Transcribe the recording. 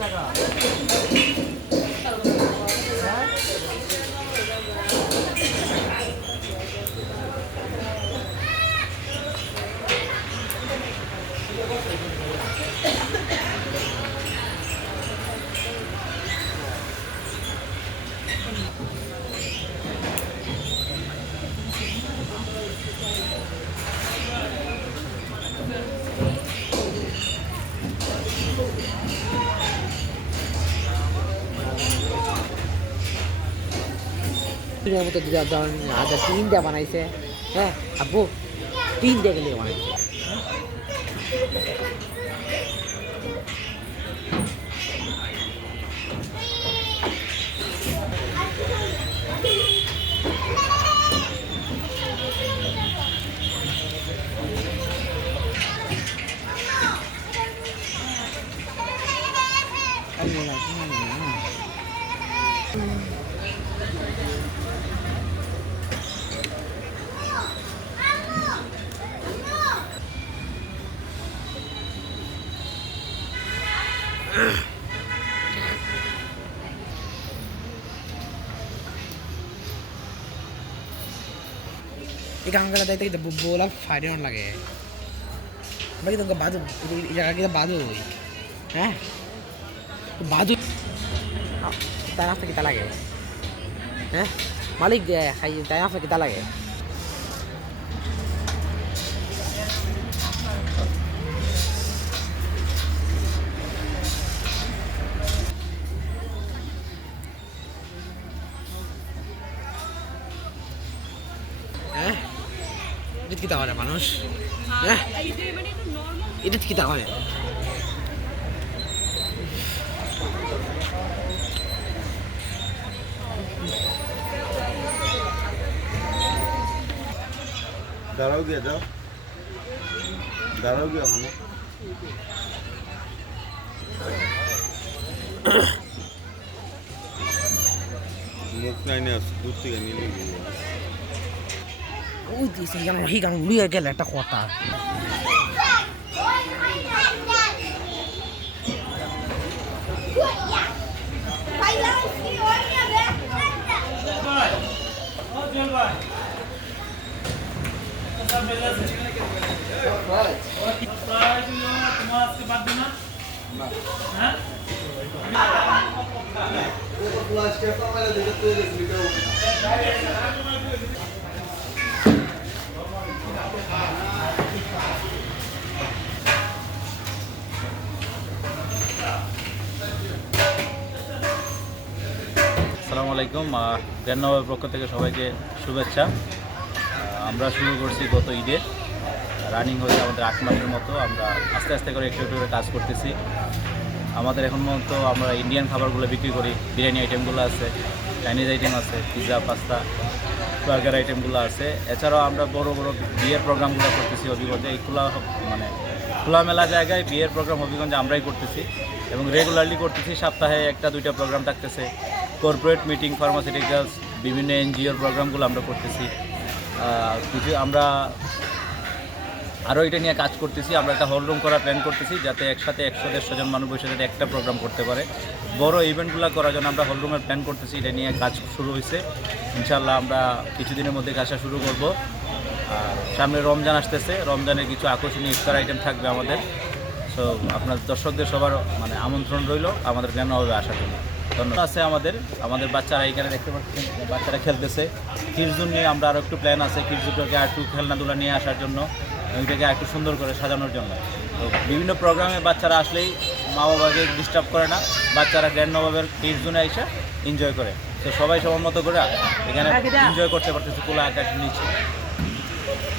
টাকা? দুনিয়ার মতো ধরেন হাজার তিনটা বানাইছে হ্যাঁ? আব্বু তিনটা গেলে বানাইছে। এই গানগুলো দেখতে কিন্তু বোলা ফাইন লাগে। বাকি তো বাদু, এই জায়গা কিন্তু বাদু হ্যাঁ? বাদু তাই নাস্তা কিতা লাগে? হ্যাঁ? মালিক খাই তাই নাস্তা কিতা লাগে? হ্যাঁ? এটা কিতা করে মানুষ? হ্যাঁ। এটা কিতা করে দাঁড়াও গিয়ে যাও। দাঁড়াও গিয়ে এখন মুখ নাই না দূর থেকে নিলে ওই দিয়েছে এই গান লুয়ে গেলে একটা কথা। আসসালামু আলাইকুম জ্ঞাননগরের পক্ষ থেকে সবাইকে শুভেচ্ছা। আমরা শুরু করছি গত ঈদে। রানিং হয়েছে আমাদের আট মাসের মতো, আমরা আস্তে আস্তে করে একটু একটু করে কাজ করতেছি। আমাদের এখন পর্যন্ত আমরা ইন্ডিয়ান খাবারগুলো বিক্রি করি, বিরিয়ানি আইটেমগুলো আছে চাইনিজ আইটেম আছে পিৎজা পাস্তা বার্গার আইটেমগুলো আছে। এছাড়াও আমরা বড় বড় বিয়ের প্রোগ্রামগুলো করতেছি হবিগঞ্জে। এই খোলা মানে খোলামেলা জায়গায় বিয়ের প্রোগ্রাম হবিগঞ্জে আমরাই করতেছি এবং রেগুলারলি করতেছি। সপ্তাহে একটা, দুইটা প্রোগ্রাম থাকতেছে। কর্পোরেট মিটিং ফার্মাসিউটিক্যালস বিভিন্ন এনজিওর প্রোগ্রামগুলো আমরা করতেছি। কিছু আমরা আরও এটা নিয়ে কাজ করতেছি, আমরা একটা হল রুম করার প্ল্যান করতেছি, যাতে একসাথে একশো, দেড়শো জন মানুষ বসে যাতে একটা প্রোগ্রাম করতে পারে। বড় ইভেন্টগুলো করার জন্য আমরা হল রুমের প্ল্যান করতেছি, এটা নিয়ে কাজ শুরু হয়েছে ইনশাল্লাহ আমরা কিছুদিনের মধ্যে কাজটা শুরু করব। আর সামনে রমজান আসতেছে, রমজানের কিছু আকর্ষণীয় ইফতার আইটেম থাকবে আমাদের। সো আপনার দর্শকদের সবার মানে আমন্ত্রণ রইল, আমাদের জ্ঞান হবে আসার জন্য ধন্যবাদ। আছে আমাদের আমাদের বাচ্চারা এখানে দেখতে পাচ্ছেন বাচ্চারা খেলতেছে। কিডজুন নিয়ে আমরা আরও একটু প্ল্যান আছে কিডজুটাকে আর একটু খেলনাধুলা নিয়ে আসার জন্য ওইটাকে আর একটু সুন্দর করে সাজানোর জন্য। তো বিভিন্ন প্রোগ্রামে বাচ্চারা আসলেই মা বাবাকে ডিস্টার্ব করে না বাচ্চারা গ্র্যান্ড নবাবের কিডজুনে এসে এনজয় করে। তো সবাই সবার মতো করে এখানে এনজয় করতে পারতেছে খোলা আকাশ নিচে।